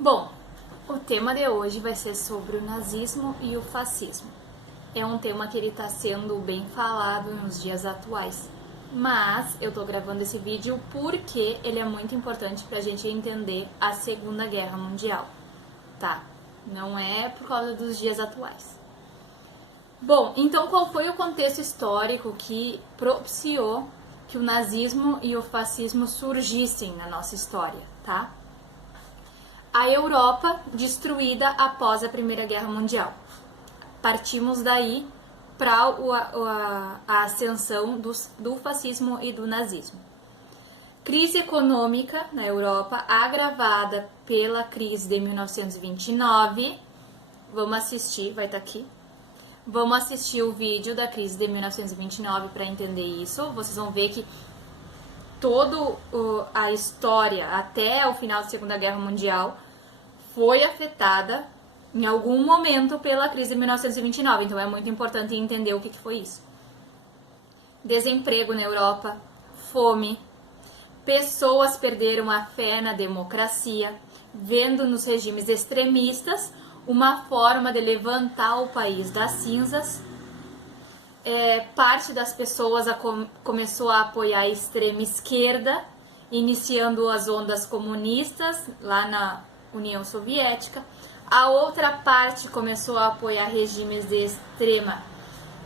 Bom, o tema de hoje vai ser sobre o nazismo e o fascismo. É um tema que ele está sendo bem falado nos dias atuais, mas eu tô gravando esse vídeo porque ele é muito importante para a gente entender a Segunda Guerra Mundial, tá? Não é por causa dos dias atuais. Bom, então qual foi o contexto histórico que propiciou que o nazismo e o fascismo surgissem na nossa história, tá? A Europa destruída após a Primeira Guerra Mundial. Partimos daí para a ascensão do fascismo e do nazismo. Crise econômica na Europa, agravada pela crise de 1929. Vamos assistir, vai estar aqui. Vamos assistir o vídeo da crise de 1929 para entender isso. Vocês vão ver que toda a história até o final da Segunda Guerra Mundial foi afetada em algum momento pela crise de 1929. Então é muito importante entender o que foi isso. Desemprego na Europa, fome, pessoas perderam a fé na democracia, vendo nos regimes extremistas uma forma de levantar o país das cinzas. Parte das pessoas começou a apoiar a extrema esquerda, iniciando as ondas comunistas lá na União Soviética. A outra parte começou a apoiar regimes de extrema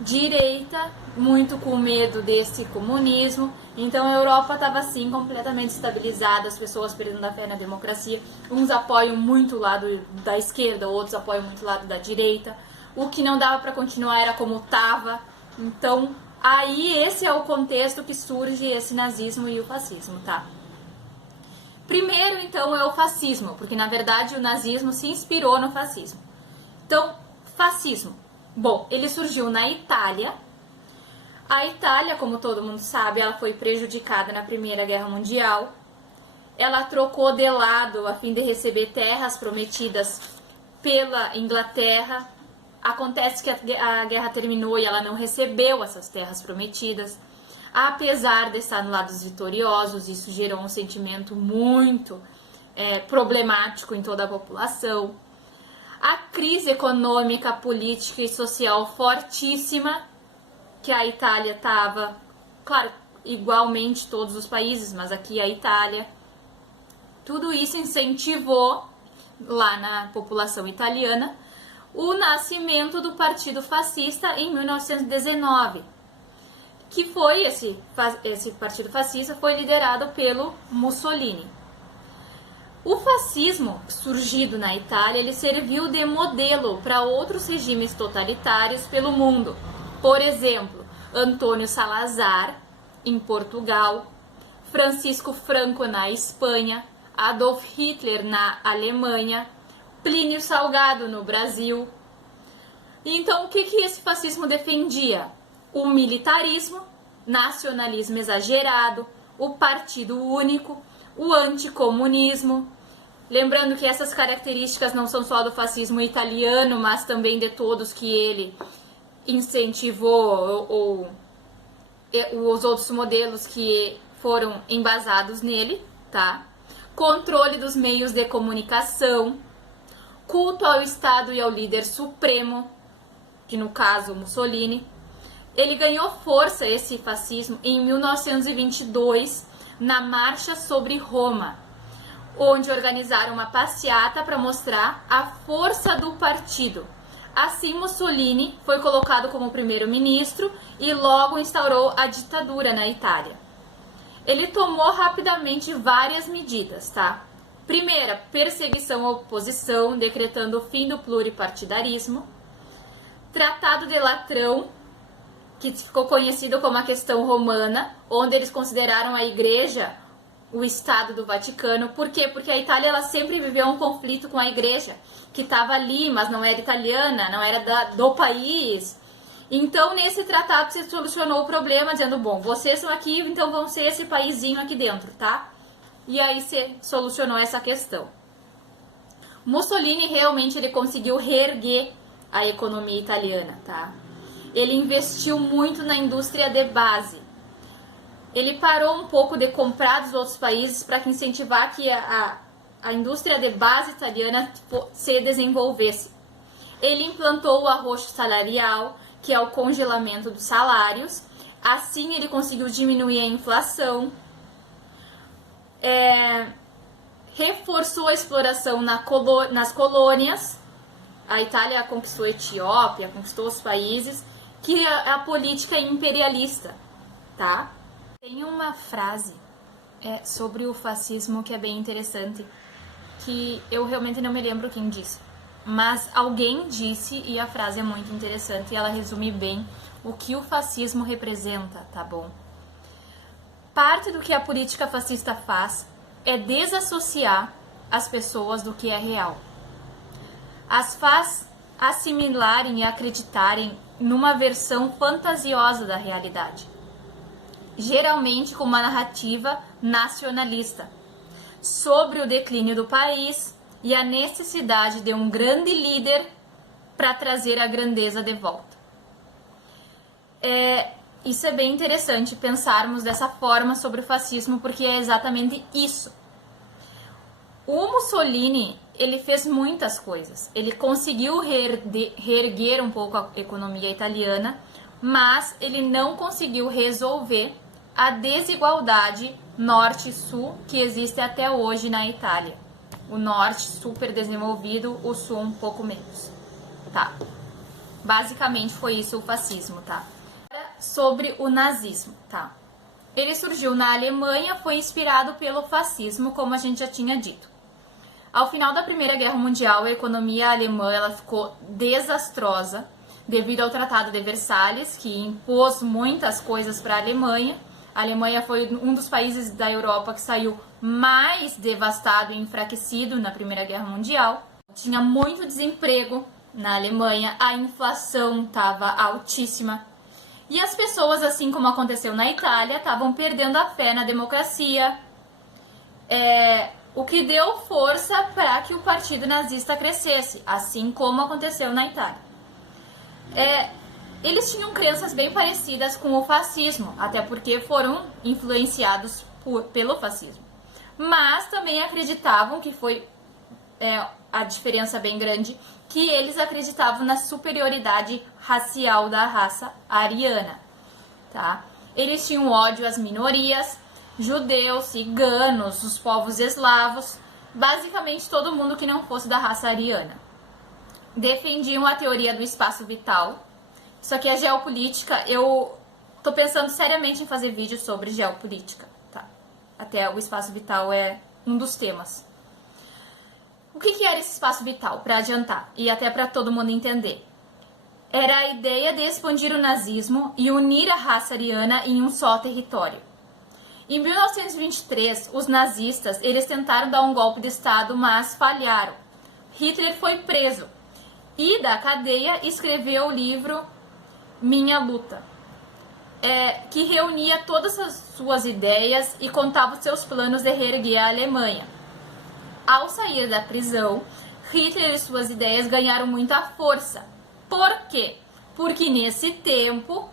direita, muito com medo desse comunismo. Então a Europa estava assim completamente estabilizada, as pessoas perdendo a fé na democracia. Uns apoiam muito o lado da esquerda, outros apoiam muito o lado da direita. O que não dava para continuar era como estava. Então aí esse é o contexto que surge esse nazismo e o fascismo, tá? Primeiro, então, é o fascismo, porque na verdade o nazismo se inspirou no fascismo. Então, fascismo. Bom, ele surgiu na Itália. A Itália, como todo mundo sabe, ela foi prejudicada na Primeira Guerra Mundial. Ela trocou de lado a fim de receber terras prometidas pela Inglaterra. Acontece que a guerra terminou e ela não recebeu essas terras prometidas. Apesar de estar no lado dos vitoriosos, isso gerou um sentimento muito problemático em toda a população. A crise econômica, política e social fortíssima que a Itália estava, claro, igualmente todos os países, mas aqui a Itália. Tudo isso incentivou lá na população italiana o nascimento do Partido Fascista em 1919. Que foi esse partido fascista foi liderado pelo Mussolini. O fascismo, surgido na Itália, ele serviu de modelo para outros regimes totalitários pelo mundo. Por exemplo, Antônio Salazar, em Portugal, Francisco Franco na Espanha, Adolf Hitler na Alemanha, Plínio Salgado no Brasil. Então, o que esse fascismo defendia? O militarismo, nacionalismo exagerado, o partido único, o anticomunismo. Lembrando que essas características não são só do fascismo italiano, mas também de todos que ele incentivou ou os outros modelos que foram embasados nele, tá? Controle dos meios de comunicação, culto ao Estado e ao líder supremo, que no caso Mussolini. Ele ganhou força, esse fascismo, em 1922, na Marcha sobre Roma, onde organizaram uma passeata para mostrar a força do partido. Assim, Mussolini foi colocado como primeiro-ministro e logo instaurou a ditadura na Itália. Ele tomou rapidamente várias medidas, tá? Primeira, perseguição à oposição, decretando o fim do pluripartidarismo. Tratado de Latrão, que ficou conhecido como a questão romana, onde eles consideraram a igreja o Estado do Vaticano. Por quê? Porque a Itália ela sempre viveu um conflito com a igreja, que estava ali, mas não era italiana, não era do país. Então, nesse tratado se solucionou o problema, dizendo, bom, vocês são aqui, então vão ser esse paísinho aqui dentro, tá? E aí se solucionou essa questão. Mussolini realmente ele conseguiu reerguer a economia italiana, tá? Ele investiu muito na indústria de base. Ele parou um pouco de comprar dos outros países para incentivar que a indústria de base italiana se desenvolvesse. Ele implantou o arrocho salarial, que é o congelamento dos salários. Assim ele conseguiu diminuir a inflação. Reforçou a exploração nas colônias. A Itália conquistou a Etiópia, conquistou os países, que a política é imperialista, tá? Tem uma frase sobre o fascismo que é bem interessante, que eu realmente não me lembro quem disse, mas alguém disse e a frase é muito interessante e ela resume bem o que o fascismo representa, tá bom? Parte do que a política fascista faz é desassociar as pessoas do que é real. As faz assimilarem e acreditarem numa versão fantasiosa da realidade, geralmente com uma narrativa nacionalista, sobre o declínio do país e a necessidade de um grande líder para trazer a grandeza de volta. Isso é bem interessante pensarmos dessa forma sobre o fascismo, porque é exatamente isso. O Mussolini, ele fez muitas coisas. Ele conseguiu reerguer um pouco a economia italiana, mas ele não conseguiu resolver a desigualdade norte e sul que existe até hoje na Itália. O norte super desenvolvido, o sul um pouco menos, tá? Basicamente foi isso o fascismo, tá? Sobre o nazismo, tá? Ele surgiu na Alemanha, foi inspirado pelo fascismo, como a gente já tinha dito. Ao final da Primeira Guerra Mundial, a economia alemã ela ficou desastrosa devido ao Tratado de Versalhes, que impôs muitas coisas para a Alemanha. A Alemanha foi um dos países da Europa que saiu mais devastado e enfraquecido na Primeira Guerra Mundial. Tinha muito desemprego na Alemanha, a inflação estava altíssima. E as pessoas, assim como aconteceu na Itália, estavam perdendo a fé na democracia. O que deu força para que o partido nazista crescesse, assim como aconteceu na Itália. Eles tinham crenças bem parecidas com o fascismo, até porque foram influenciados pelo fascismo. Mas também acreditavam que foi a diferença bem grande, que eles acreditavam na superioridade racial da raça ariana, tá? Eles tinham ódio às minorias, judeus, ciganos, os povos eslavos, basicamente todo mundo que não fosse da raça ariana. Defendiam a teoria do espaço vital. Só que a geopolítica, eu tô pensando seriamente em fazer vídeo sobre geopolítica, tá? Até o espaço vital é um dos temas. O que era esse espaço vital, para adiantar, e até para todo mundo entender? Era a ideia de expandir o nazismo e unir a raça ariana em um só território. Em 1923, os nazistas eles tentaram dar um golpe de Estado, mas falharam. Hitler foi preso e, da cadeia, escreveu o livro Minha Luta, que reunia todas as suas ideias e contava os seus planos de reerguer a Alemanha. Ao sair da prisão, Hitler e suas ideias ganharam muita força. Por quê? Porque nesse tempo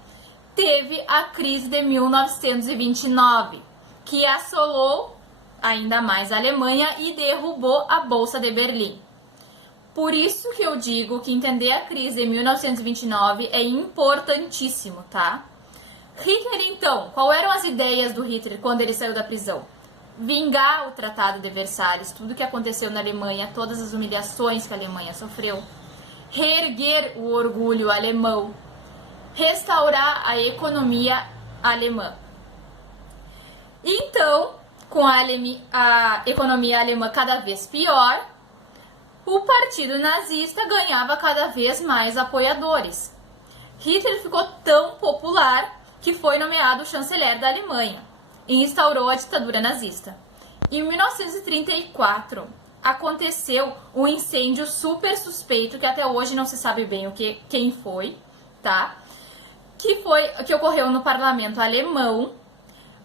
teve a crise de 1929, que assolou ainda mais a Alemanha e derrubou a Bolsa de Berlim. Por isso que eu digo que entender a crise de 1929 é importantíssimo, tá? Hitler, então, qual eram as ideias do Hitler quando ele saiu da prisão? Vingar o Tratado de Versalhes, tudo que aconteceu na Alemanha, todas as humilhações que a Alemanha sofreu, reerguer o orgulho alemão, restaurar a economia alemã. Então, com a economia alemã cada vez pior, o partido nazista ganhava cada vez mais apoiadores. Hitler ficou tão popular que foi nomeado chanceler da Alemanha e instaurou a ditadura nazista. Em 1934, aconteceu um incêndio super suspeito, que até hoje não se sabe bem quem foi, tá? Que ocorreu no parlamento alemão,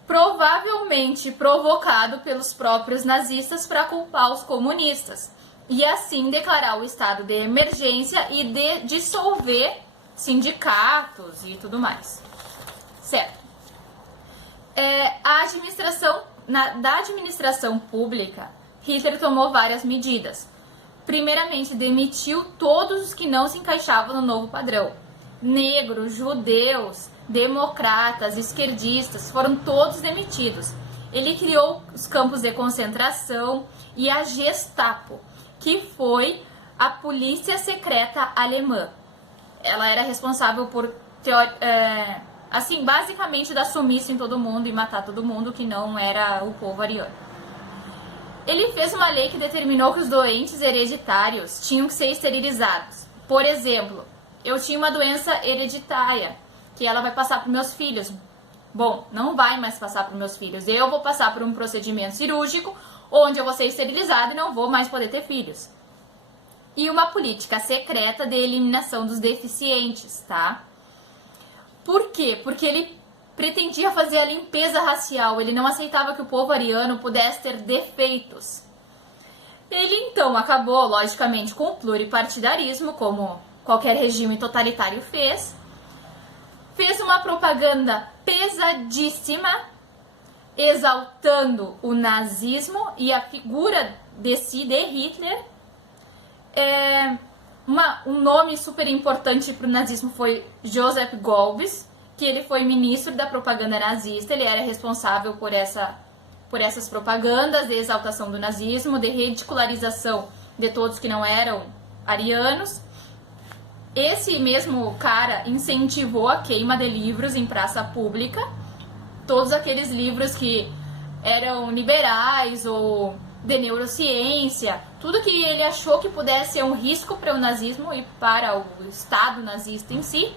provavelmente provocado pelos próprios nazistas para culpar os comunistas, e assim declarar o estado de emergência e de dissolver sindicatos e tudo mais. Certo. A administração, da administração pública, Hitler tomou várias medidas. Primeiramente, demitiu todos os que não se encaixavam no novo padrão. Negros, judeus, democratas, esquerdistas, foram todos demitidos. Ele criou os campos de concentração e a Gestapo, que foi a polícia secreta alemã. Ela era responsável por, assim, basicamente dar sumiço em todo mundo e matar todo mundo que não era o povo ariano. Ele fez uma lei que determinou que os doentes hereditários tinham que ser esterilizados. Por exemplo, eu tinha uma doença hereditária, que ela vai passar para meus filhos. Bom, não vai mais passar para meus filhos. Eu vou passar por um procedimento cirúrgico, onde eu vou ser esterilizado e não vou mais poder ter filhos. E uma política secreta de eliminação dos deficientes, tá? Por quê? Porque ele pretendia fazer a limpeza racial, ele não aceitava que o povo ariano pudesse ter defeitos. Ele então acabou, logicamente, com o pluripartidarismo, como qualquer regime totalitário fez uma propaganda pesadíssima, exaltando o nazismo e a figura de Hitler. Um nome super importante para o nazismo foi Joseph Goebbels, que ele foi ministro da propaganda nazista. Ele era responsável por essas propagandas de exaltação do nazismo, de ridicularização de todos que não eram arianos. Esse mesmo cara incentivou a queima de livros em praça pública, todos aqueles livros que eram liberais ou de neurociência, tudo que ele achou que pudesse ser um risco para o nazismo e para o Estado nazista em si,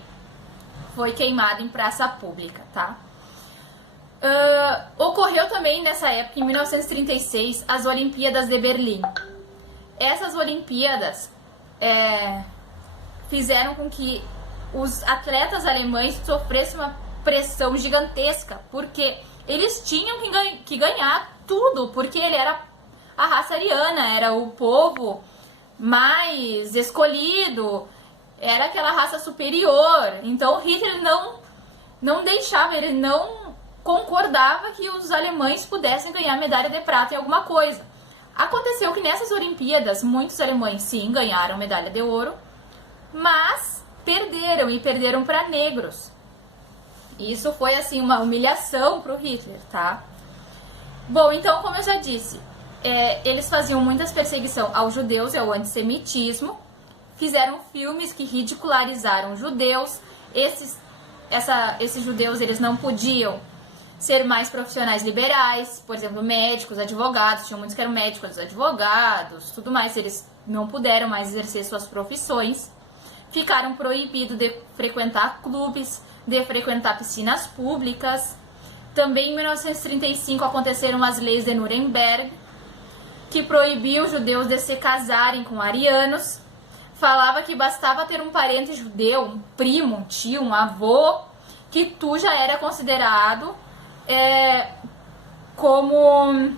foi queimado em praça pública, tá? Ocorreu também nessa época, em 1936, as Olimpíadas de Berlim. Essas Olimpíadas fizeram com que os atletas alemães sofressem uma pressão gigantesca, porque eles tinham que ganhar tudo, porque ele era a raça ariana, era o povo mais escolhido, era aquela raça superior. Então Hitler não deixava, ele não concordava que os alemães pudessem ganhar medalha de prata em alguma coisa. Aconteceu que nessas Olimpíadas, muitos alemães sim ganharam medalha de ouro, mas perderam para negros. Isso foi assim uma humilhação para o Hitler, tá? Bom, então, como eu já disse, eles faziam muitas perseguições aos judeus e ao antissemitismo, fizeram filmes que ridicularizaram judeus. Esses judeus, eles não podiam ser mais profissionais liberais, por exemplo, médicos, advogados, tinham muitos que eram médicos, advogados, tudo mais, eles não puderam mais exercer suas profissões, ficaram proibidos de frequentar clubes, de frequentar piscinas públicas. Também em 1935 aconteceram as leis de Nuremberg, que proibiam os judeus de se casarem com arianos. Falava que bastava ter um parente judeu, um primo, um tio, um avô, que tu já era considerado como...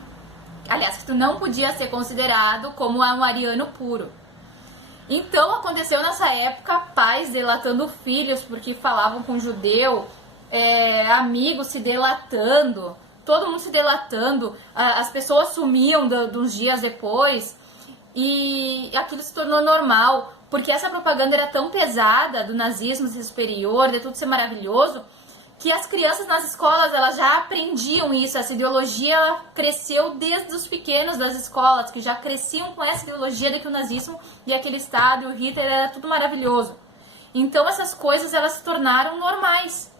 Aliás, que tu não podia ser considerado como um ariano puro. Então, aconteceu nessa época pais delatando filhos porque falavam com judeu, amigos se delatando, todo mundo se delatando, as pessoas sumiam dos dias depois, e aquilo se tornou normal, porque essa propaganda era tão pesada do nazismo ser superior, de tudo ser maravilhoso, que as crianças nas escolas elas já aprendiam isso. Essa ideologia ela cresceu desde os pequenos das escolas, que já cresciam com essa ideologia de que o nazismo e aquele Estado e o Hitler era tudo maravilhoso. Então essas coisas elas se tornaram normais.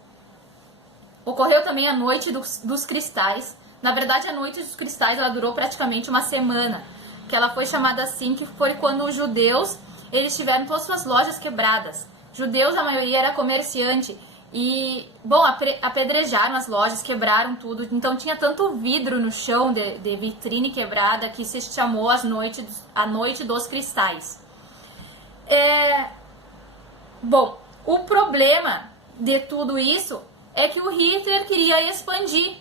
Ocorreu também a Noite dos Cristais. Na verdade, a Noite dos Cristais ela durou praticamente uma semana, que ela foi chamada assim, que foi quando os judeus eles tiveram todas suas lojas quebradas. Judeus, a maioria era comerciante. E, bom, apedrejaram as lojas, quebraram tudo. Então tinha tanto vidro no chão de vitrine quebrada que se chamou a Noite dos Cristais. Bom, o problema de tudo isso é que o Hitler queria expandir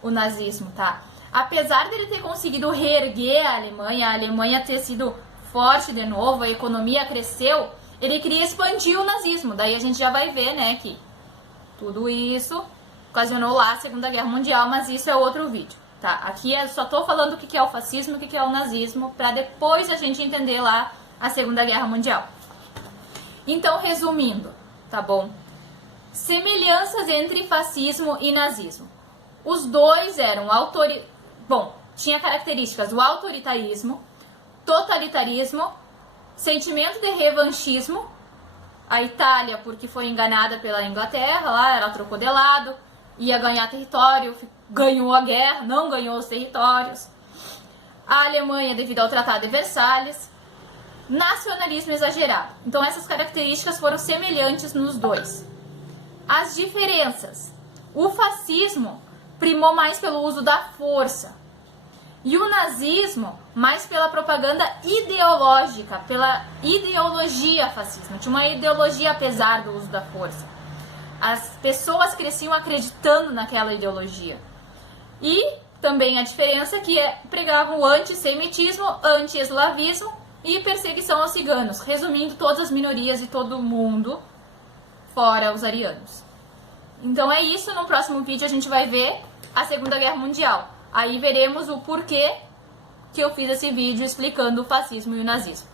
o nazismo, tá? Apesar dele ter conseguido reerguer a Alemanha ter sido forte de novo, a economia cresceu, ele queria expandir o nazismo. Daí a gente já vai ver, né, que tudo isso ocasionou lá a Segunda Guerra Mundial, mas isso é outro vídeo. tá? Aqui eu só tô falando o que é o fascismo e o que é o nazismo, para depois a gente entender lá a Segunda Guerra Mundial. Então, resumindo, tá bom? Semelhanças entre fascismo e nazismo. Os dois eram tinha características do autoritarismo, totalitarismo, sentimento de revanchismo. A Itália, porque foi enganada pela Inglaterra, lá ela trocou de lado, ia ganhar território, ganhou a guerra, não ganhou os territórios. A Alemanha, devido ao Tratado de Versalhes. Nacionalismo exagerado. Então essas características foram semelhantes nos dois. As diferenças. O fascismo primou mais pelo uso da força. E o nazismo mais pela propaganda ideológica, pela ideologia fascista. Tinha uma ideologia apesar do uso da força. As pessoas cresciam acreditando naquela ideologia. E também a diferença é que pregavam o antissemitismo, anti-eslavismo e perseguição aos ciganos. Resumindo, todas as minorias e todo mundo, fora os arianos. Então é isso, no próximo vídeo a gente vai ver a Segunda Guerra Mundial. Aí veremos o porquê que eu fiz esse vídeo explicando o fascismo e o nazismo.